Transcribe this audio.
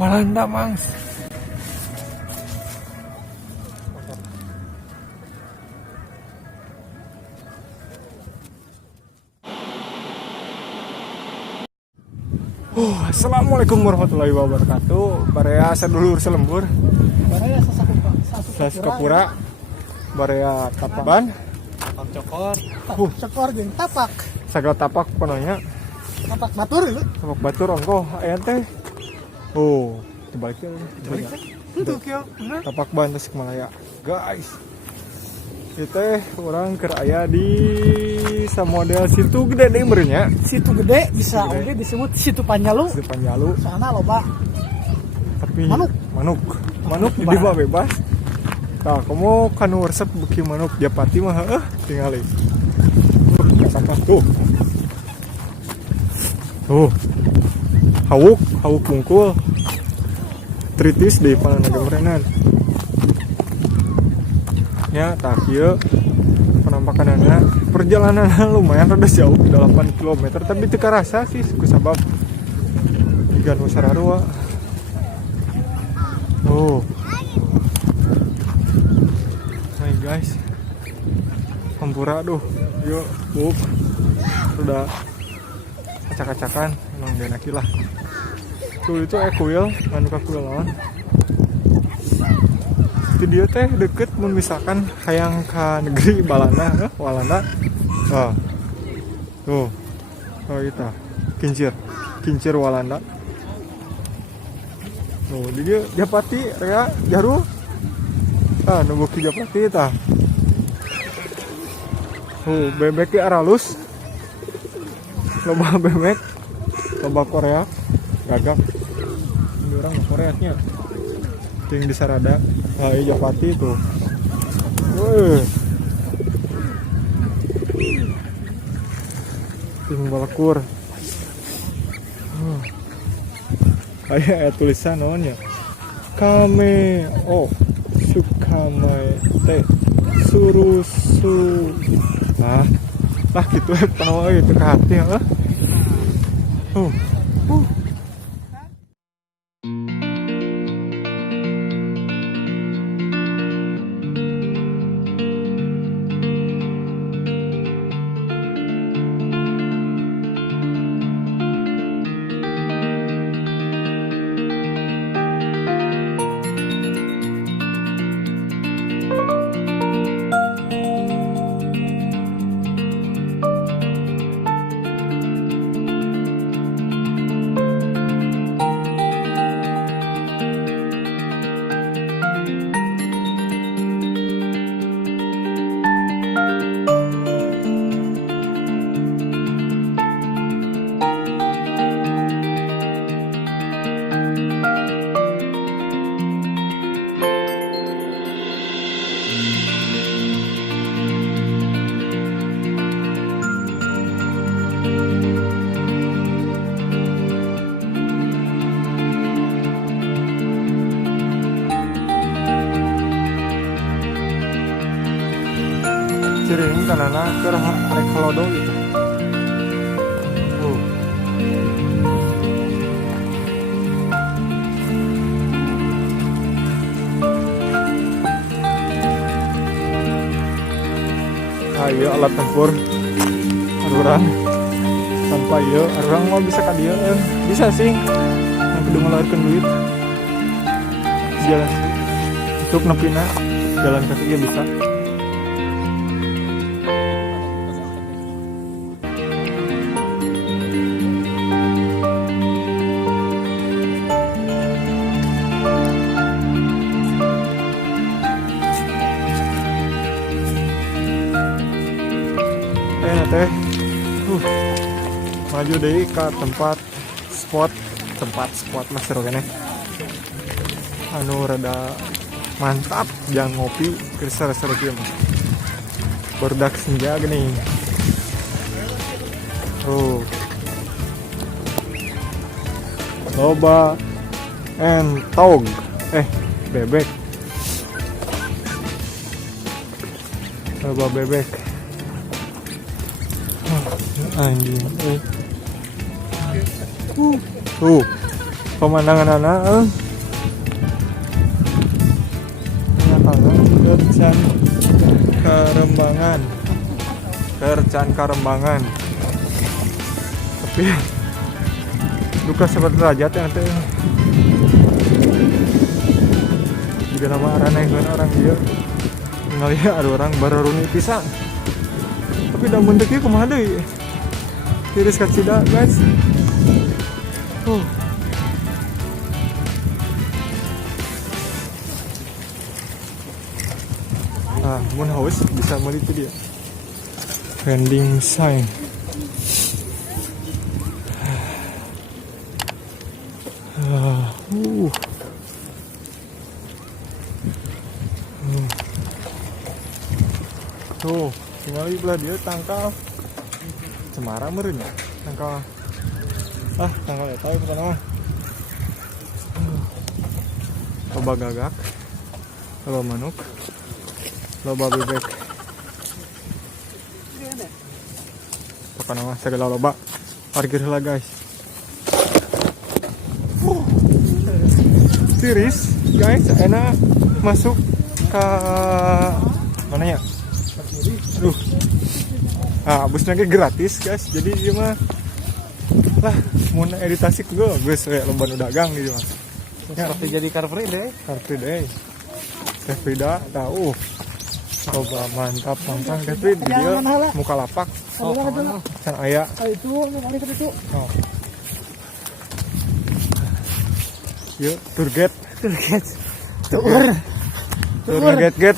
Walanda Mangs. Assalamualaikum warahmatullahi wabarakatuh. Barea sadulur selembur. Barea Sasukapura. Barea tapaban. Tapak cokor. Cokor jeung tapak. Sagala tapak panonya. Tapak batur itu. Tapak batur ongkoh aya teh. Oh, dibaliknya. Itu kieu, bener. Tapak ban Tasikmalaya. Guys. Kita orang keraya di samodel situ gede deh merenya. Situ gede bisa oke disebut situ Panjalu. Situ Panjalu. Sana loba. Tapi manuk Bebas. di bawah bebas. Nah, kamu kan resep beki manuk Japati mah tinggalin. Sampah tuh. Tuh. Hawuk bungkul. Tritis deh panana gemerenan. Ya, tak kieu penampakanana perjalanan lumayan rada jauh 8 km tapi teu karasa sih kusabab digan Sararua. Oh. Hai guys. Hampura aduh. Yuk, buk. Sudah acak-acakan emang denakilah. Tuh itu ekuil, anu kakuil lawan. Dia teh deket memisahkan hayang ka negeri Balana, Walanda. Tuh kita kincir Walanda. Di dia Japati rea jaru. Nunggu ki Japati tah. Bebek ki aralus. Loba bebek, loba Korea, gagak. Ini orang Koreanya. Yang di Sarada. Japati itu. Ting balakur. Kayak tulisan namanya. Kame sukamae te surusu. Lah gitu panawa itu ke hati ya. Ciring kanana ke rek halodo gitu. Iya alat tempur arurang tanpa iya arurang mau bisa ka dieu bisa sih yang kudu ngeluarkeun duit jalan untuk nepina jalan kaki ya bisa. Maju deh ke tempat spot lah seru kan ya. Anu rada mantap jangan ngopi seru kieu mah. Berdak senja gini. Loba entog bebek. Loba bebek. Anjing. pemandangan anak Kercan Karembangan tapi duka sahabat derajat yang teh juga nama araneh orang dia ngalihat ada orang baru runi pisang tapi dah mendek ieu kumaha deui tiris kacida guys mun haus bisa meuli itu dia vending sign tuh tinggal belah dia tangkal cemara merenya tangkal tangkal ya tahu bukan mah loba gagak loba manuk loba bebek pokoknya mah segala loba parkir lah guys tiris guys enak masuk ke mana ya busnya gratis guys jadi dia mah lah mau editasi gue guys kayak lomba nu dagang gitu mah Seperti jadi car free deh. Teh Frida tahu coba mantap pangkang Teh Frida dia muka lapak can aya Itu kali itu. yuk tour guide Tur. get Get.